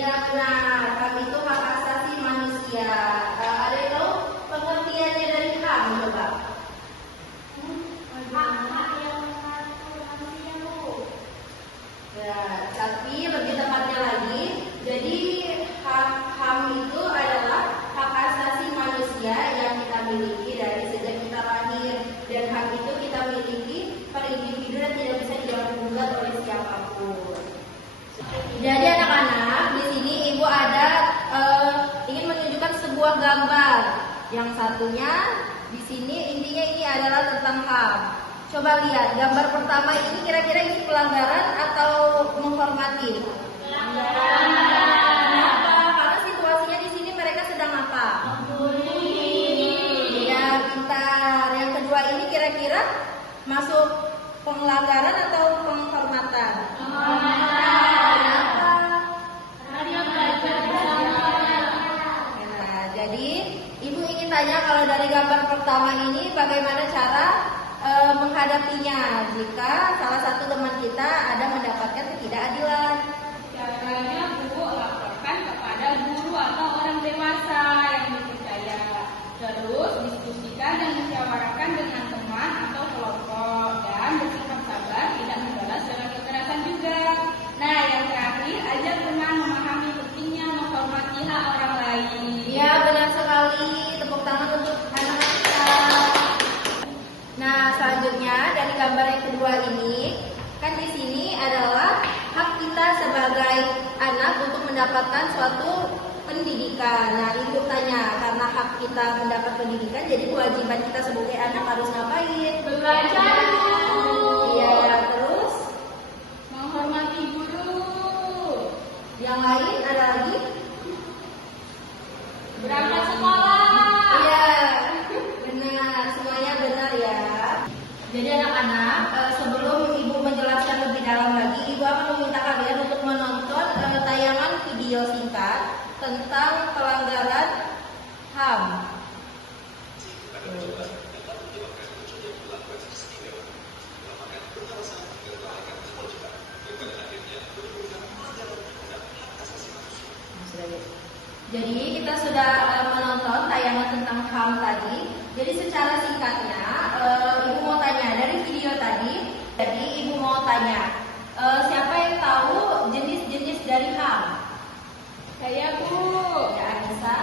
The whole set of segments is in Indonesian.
Ya benar, HAM itu hak asasi manusia. Ada yang tahu pengertiannya dari HAM coba? Hak-hak yang mengatur manusia, Bu. Ya, tapi lebih tepatnya lagi, jadi HAM itu adalah hak asasi manusia yang kita miliki dari sejak kita lahir, dan hak itu kita miliki per individu dan tidak bisa diganggu-gugat oleh siapapun. Jadi anak-anak, di sini ibu ada ingin menunjukkan sebuah gambar. Yang satunya di sini intinya ini adalah tentang HAM. Coba lihat gambar pertama ini, kira-kira ini pelanggaran atau menghormati? Pelanggaran. Kenapa? Karena situasinya di sini mereka sedang apa? Ya, pintar. Yang kedua ini kira-kira masuk pelanggaran atau penghormatan? Kenapa? Nah, jadi ibu ingin tanya kalau dari gambar pertama ini bagaimana cara menghadapinya jika salah satu teman kita ada mendapatkan ketidakadilan? Caranya Bu laporkan kepada guru atau orang dewasa yang dipercaya. Terus diskusikan dan musyawarahkan dengan teman atau kelompok dan bersikap sabar, tidak membalas dengan kekerasan juga. Nah, yang terakhir, ajak teman memahami pentingnya menghormati hak orang lain. Ya, benar sekali. Tepuk tangan untuk anak-anak kita. Nah, selanjutnya dari gambar yang kedua ini, kan di sini adalah hak kita sebagai anak untuk mendapatkan suatu pendidikan. Nah, ibu tanya, karena hak kita mendapat pendidikan, jadi kewajiban kita sebagai anak harus ngapain? Belajar, Bu. Iya, terus Menghormati guru. yang lain ada lagi? Berangkat sekolah. Iya, benar, semuanya benar ya. Jadi anak-anak, sebelum ibu menjelaskan lebih dalam lagi, ibu akan meminta kalian untuk menonton tayangan video singkat tentang pelanggaran HAM. Jadi kita sudah menonton tayangan tentang HAM tadi. Jadi secara singkatnya, ibu mau tanya dari video tadi. Jadi ibu mau tanya, siapa yang tahu jenis-jenis dari HAM? Saya, Bu. Ya, Anissa.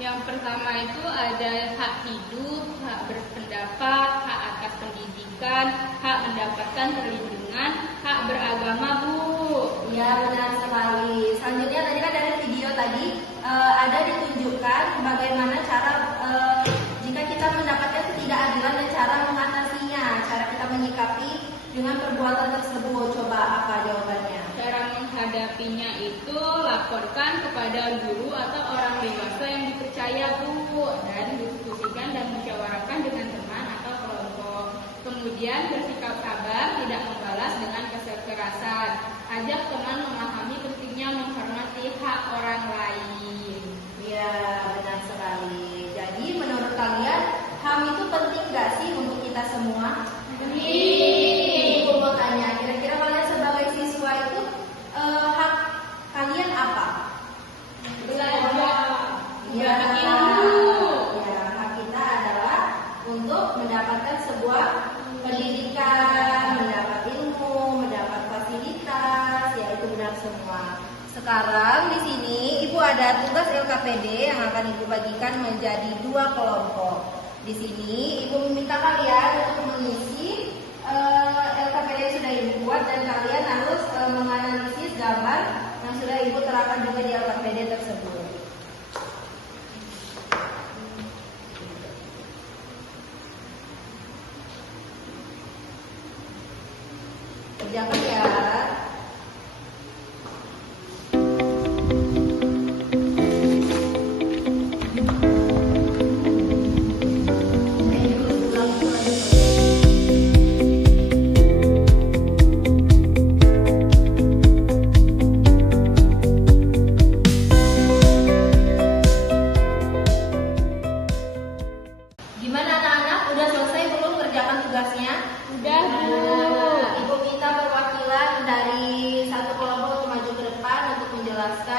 Yang pertama itu ada hak hidup, hak berpendapat, hak atas pendidikan, hak mendapatkan perlindungan, hak beragama, Bu. Ya, benar sekali. Selanjutnya tadi kan dari video tadi ada ditunjukkan bagaimana cara jika kita mendapatkan ketidakadilan dan cara mengatasinya, cara kita menyikapi dengan perbuatan tersebut. Coba apa jawabannya? Cara menghadapinya itu laporkan kepada guru atau orang dewasa yang dipercaya, Bu, dan diskusikan dan musyawarahkan dengan teman atau kelompok. Kemudian bersikap sabar, tidak membalas dengan kekerasan. Ajak teman memahami pentingnya menghormati hak orang lain. Ya, benar sekali. Jadi menurut kalian HAM itu penting gak sih untuk kita semua? Penting. Ibu mau tanya, kira-kira kalian sebagai siswa itu hak kalian apa? Belajar. Ya, Ilmu. ya, hak kita adalah untuk mendapatkan sebuah pendidikan, mendapat ilmu, mendapat fasilitas, ya itu benar semua. Sekarang di sini ibu ada tugas LKPD yang akan ibu bagikan menjadi 2 kelompok. Di sini ibu meminta kalian untuk mengisi LKPD yang sudah ibu buat dan kalian harus menganalisis gambar yang sudah ibu terapkan juga di LKPD tersebut. Kerjakan ya.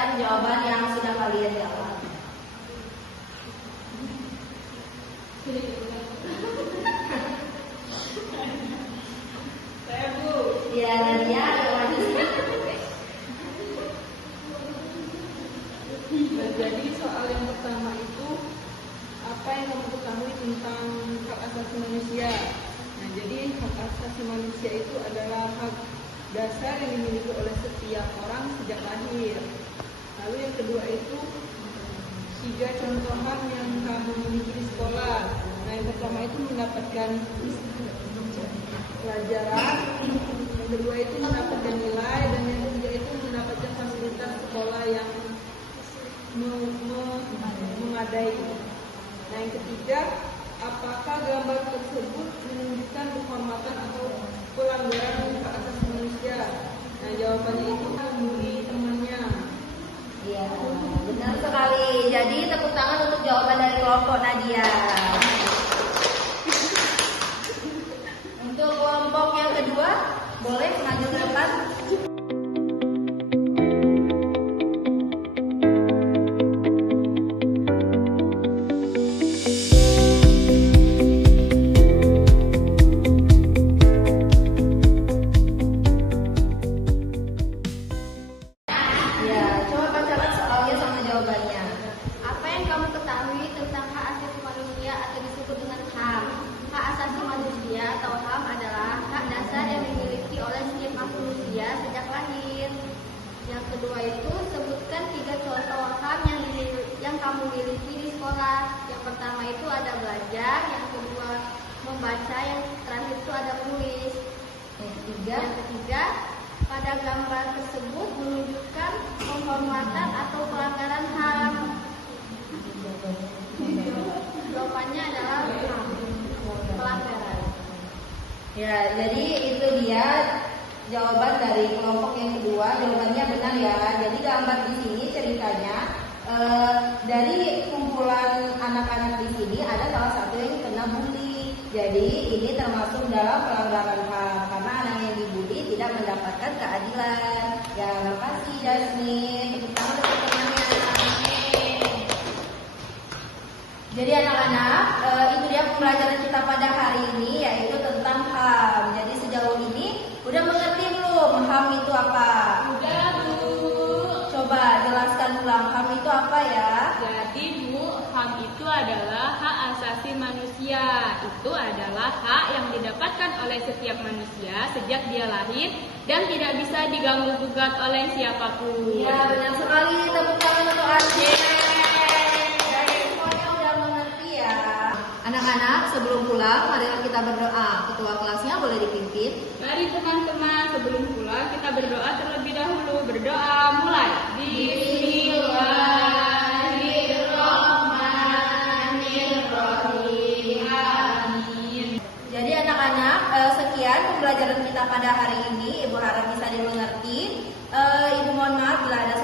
membacakan jawaban yang sudah kalian jawab. Saya Bu. Ya, Nadia, ayo maju sini. Jadi soal yang pertama itu apa yang kamu ketahui tentang hak asasi manusia? Nah, jadi hak asasi manusia itu adalah hak dasar yang dimiliki oleh setiap orang sejak lahir. Lalu yang kedua itu 3 contoh hak yang kamu miliki di sekolah. Nah, yang pertama itu mendapatkan pelajaran, yang kedua itu mendapatkan nilai, dan yang ketiga itu mendapatkan fasilitas sekolah yang memadai. Nah, yang ketiga, apakah gambar tersebut menunjukkan penghormatan atau pelanggaran hak asasi manusia? Nah, jawabannya itu menghubungi temannya. Iya, benar sekali. Jadi tepuk tangan untuk jawaban dari kelompok Nadia. Untuk kelompok yang kedua, boleh maju ke depan. Ya, coba bacakan soalnya sama jawabannya. Apa yang kamu ketahui tentang hak asasi manusia atau disebut dengan HAM? Hak asasi manusia atau HAM adalah hak dasar yang dimiliki oleh setiap manusia sejak lahir. Yang kedua itu sebutkan 3 contoh HAM yang kamu miliki di sekolah. Yang pertama itu ada belajar, yang kedua membaca, yang terakhir itu ada menulis. Yang ketiga, pada gambar tersebut menunjukkan penghormatan atau pelanggaran HAM. Jawabannya adalah HAM, pelanggaran. Ya, jadi itu dia jawaban dari kelompok yang kedua. Jawabannya benar ya. Jadi gambar di sini ceritanya dari kumpulan anak-anak di sini ada salah satu yang kena bully. Jadi ini termasuk dalam pelanggaran HAM karena anak yang dibully tidak mendapatkan keadilan. Ya, makasih Jasmine. Tepuk tangan untuk temannya. Jadi anak-anak, itu dia pembelajaran kita pada hari ini, yaitu tentang HAM. Jadi sejauh ini udah mengerti belum HAM itu apa? Udah Bu. Coba jelaskan ulang HAM itu apa ya? Jadi Bu, HAM itu adalah hak asasi manusia. Itu adalah hak yang didapatkan oleh setiap manusia sejak dia lahir dan tidak bisa diganggu-gugat oleh siapapun. Iya, benar sekali. Tepuk tangan untuk Arjen. Jadi semuanya udah mengerti ya. Anak-anak, sebelum pulang, marilah kita berdoa. Ketua kelasnya boleh dipimpin. Mari teman-teman, sebelum pulang kita berdoa terlebih dahulu. Berdoa mulai. Bismillahirrahmanirrahim. Amin. Jadi anak-anak, sekian pembelajaran kita pada hari ini. Ibu harap bisa dimengerti. Ibu mohon maaf bila ada